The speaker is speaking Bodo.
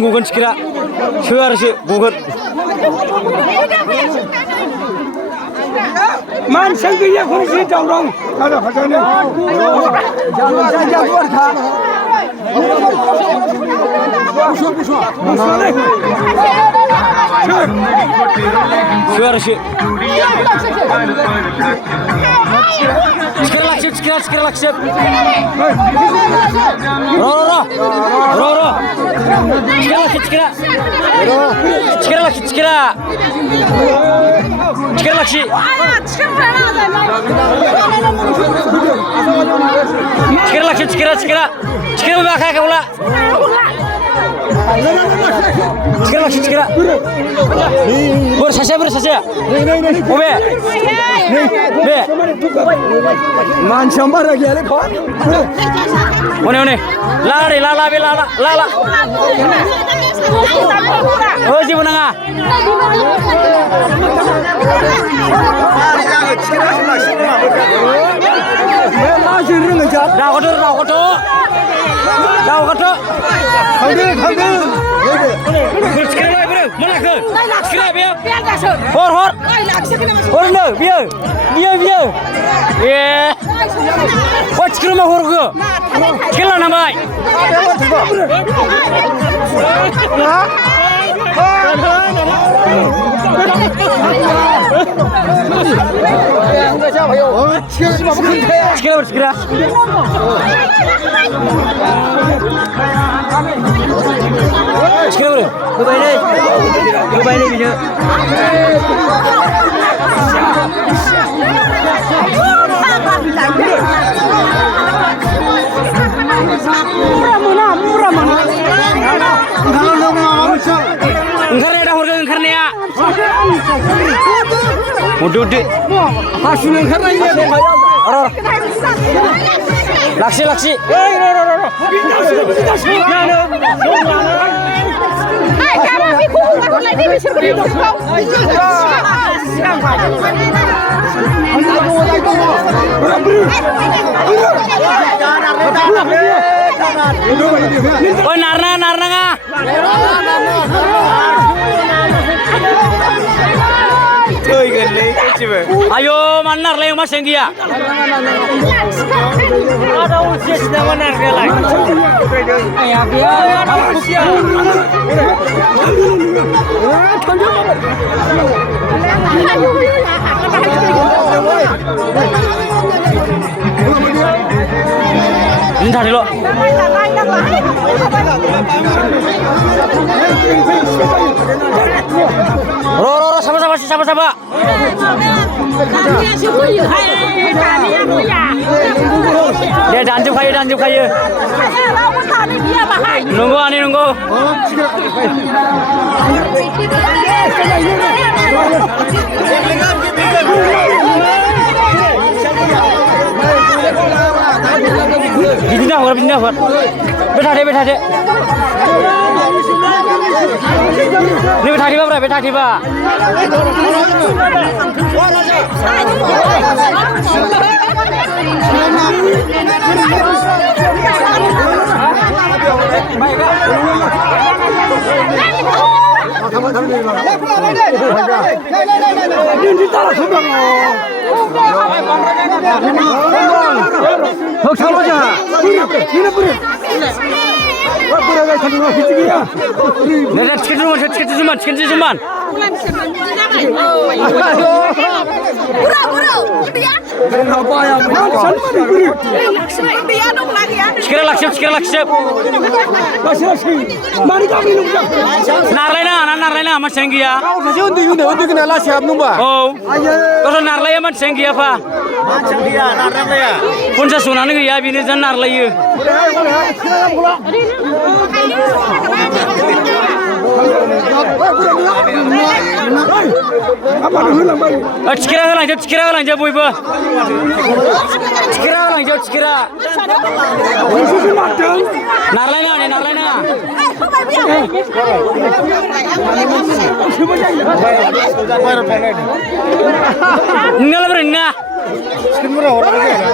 गगोन टिकेटआ सो आरोसो गगोन मानसिया गैया खनसे दावराव आरो हाजानो Sekarang laksip. Ro. Bersasa. Be. Mancam bara gele kon. One. Lala. Oh, ji menang ah. Udah. Hasil enggak Laksi. Hai, kamu ikut aku lagi bisa berdiri. Oh, narna nga. Ayo, manar lah yang mas yang dia. Ada usia sudah manar dia lagi. Ayah biar usia. Ini tadi lo. Ro, sama. Dia danjuk kayu. Nunggu. Pindah. Betah deh. Ini betah tiba. Cikin laksip. Narlaina mas senggia. Untuk kenal siap numba. Oh. Kalau narlaya mas senggia apa? Narlaya. Punca sunan ya bini jan narlaya. Cikira lanjut boiba. Cikira. Narlaina. Enggak. করে হলো